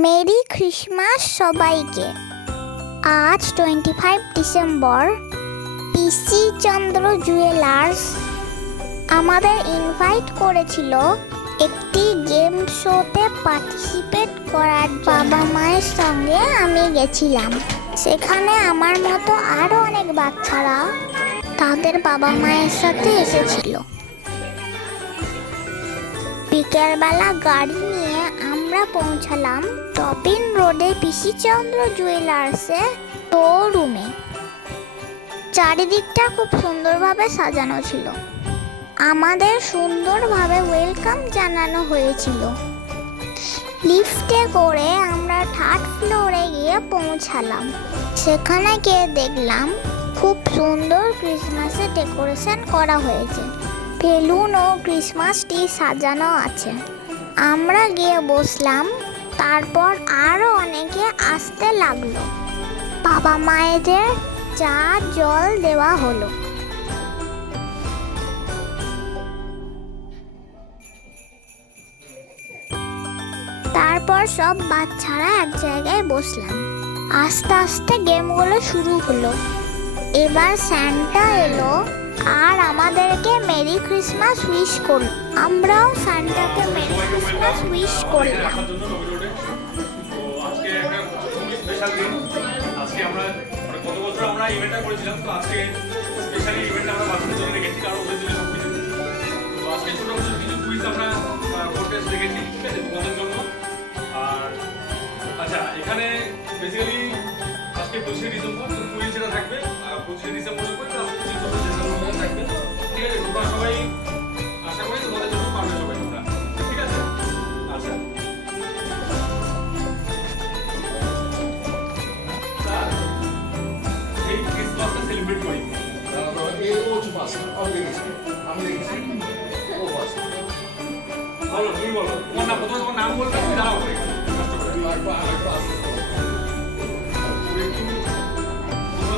Merry Christmas সবাইকে। আজ 25 December. পিসি চন্দ্র jewellers আমাদের ইনভাইট করেছিল একটি গেম শোতে পার্টিসিপেট করার। বাবা মায়ের সঙ্গে আমি গেছিলাম। সেখানে আমার মতো আরও অনেক বাচ্চারা তাদের বাবা মায়ের সাথে এসেছিল। বিকেলবেলা গাড়ি নিয়ে আমরা পৌঁছালাম টপিন রোডে পিসি চন্দ্র জুয়েলার্সের শোরুমে। চারিদিকটা খুব সুন্দরভাবে সাজানো ছিল। আমাদের সুন্দরভাবে ওয়েলকাম জানানো হয়েছিল। লিফটে করে আমরা 3rd ফ্লোরে গিয়ে পৌঁছালাম। সেখানে গিয়ে দেখলাম খুব সুন্দর ক্রিসমাসের ডেকোরেশন করা হয়েছে। বেলুন ও ক্রিসমাস ট্রি সাজানো আছে। আমরা গিয়ে বসলাম। তারপর আরও অনেকে আসতে লাগলো। বাবা মায়েদের চা জল দেওয়া হলো। তারপর সব বাচ্চারা এক জায়গায় বসলাম। আস্তে আস্তে গেমগুলো শুরু হলো। এবার স্যান্টা এলো আর আমাদেরকে মেরি ক্রিসমাস উইশ করল। আমরাও স্যান্টাকে মেরি ক্রিসমাস উইশ করলাম। আজকে আমরা গত বছর আমরা ইভেন্টটা করেছিলাম, তো আজকে স্পেশালি ইভেন্ট আমরা বাচ্চাদের জন্য রেখেছি, কারণ ওদের জন্য সব কিছু। তো আজকে ছোট ছোট কিছু কুইজ আমরা কন্টেস্ট রেখেছি, ঠিক আছে, তোমাদের জন্য। আর আচ্ছা, এখানে বেসিক্যালি আজকে 25 ডিসেম্বর, তো কুইজ যেটা থাকবে 25 ডিসেম্বরের পর প্লাস 25 ডিসেম্বর থাকবে, ঠিক আছে। তোমরা সবাই আশা করি তোমাদের জন্য পারবে সবাই তোমরা, ঠিক আছে। আচ্ছা, এই ক্রিসমাসটা সেলিব্রেট করি। বলো, তুমি বলো তোমার নাম। প্রথমে তোমার নাম বলবে, তুমি দাঁড়াও করে কষ্ট করে।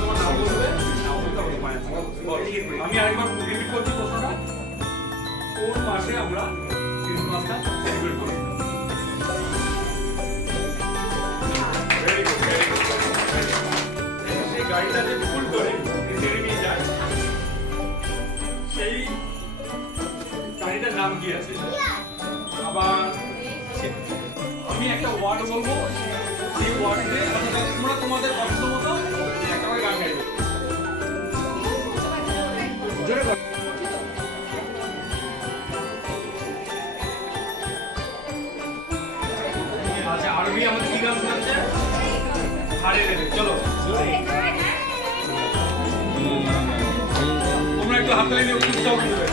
তোমার নাম বলবে, আমি আরেকবার রিপিট করছি প্রশ্নটা। কোন মাসে আমরা ক্রিসমাসটা সেলিব্রেট করি? Very good, very good. সেই গাড়িটা যে ফুল করে ছেড়ে নিয়ে যায়, সেই গাড়িটার নাম কি আছে? আবার আমি একটা ওয়ার্ড বলবো, সেই ওয়ার্ডে তোমরা তোমাদের পছন্দ মতো একটা করে গান গাইবে। আচ্ছা, আরবি আমাদের কি গান শোনাচ্ছে? হারে দেবে। চলো, তোমরা একটু হাত তালি দিয়ে উৎসাহ দেবে।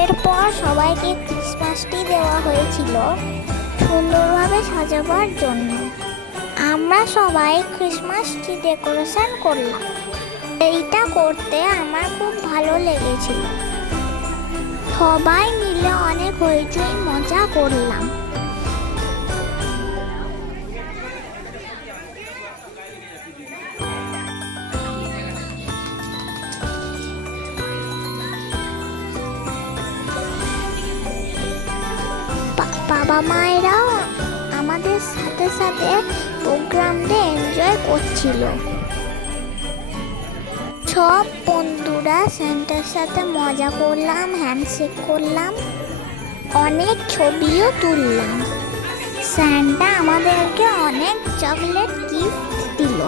এরপর সবাইকে ক্রিসমাস ট্রি দেওয়া হয়েছিল সুন্দরভাবে সাজাবার জন্য। আমরা সবাই ক্রিসমাস ট্রি ডেকোরেশন করলাম। এইটা করতে আমার খুব ভালো লেগেছিল। সবাই মিলে অনেক হইচই মজা করলাম। বাবা মায়েরাও আমাদের সাথে সাথে প্রোগ্রামটা এনজয় করছিল। সব বন্ধুরা স্যান্টার সাথে মজা করলাম, হ্যান্ডশেক করলাম, অনেক ছবিও তুললাম। স্যান্টা আমাদেরকে অনেক চকলেট গিফট দিল।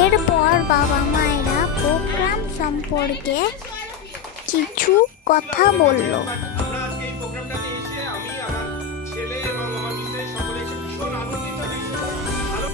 এরপর বাবা মায়েরা প্রোগ্রাম সম্পর্কে কিছু কথা বলল। আমরা আজকে এই প্রোগ্রামটাতে এসে আমি আমার ছেলে এবং আমার মিসেস সকলে এসে ভীষণ আনন্দিত, ভীষণ ভালো।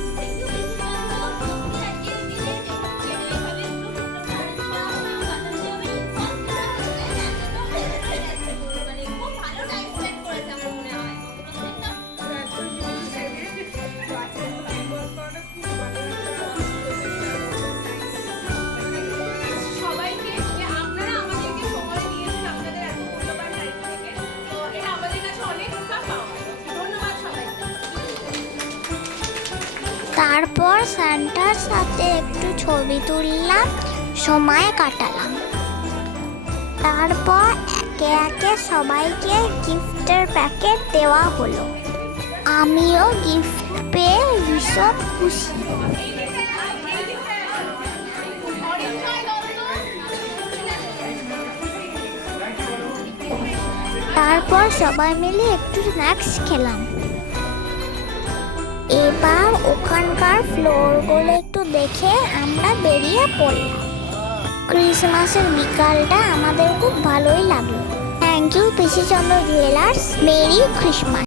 সবাইকে যে আপনারা আমাদেরকে সময় দিয়েছেন আপনাদের এত মূল্যবান টাইম থেকে, তো এটা আমাদের কাছে অনেক পাওয়া। ধন্যবাদ সবাইকে। তারপর স্যান্টার সাথে একটু ছবি তুললাম, সময় কাটালাম। তারপর একে একে সবাইকে গিফটের প্যাকেট দেওয়া হলো। আমিও গিফট পেয়ে ভীষণ খুশি। তারপর সবাই মিলে একটু স্ন্যাক্স খেলাম। এবার ওখানকার ফ্লোরগুলো একটু দেখে আমরা বেরিয়ে পড়লাম। ক্রিসমাসের বিকালটা আমাদের খুব ভালোই লাগলো। Thank you পিসিচন্দ্র jewellers. Merry Christmas.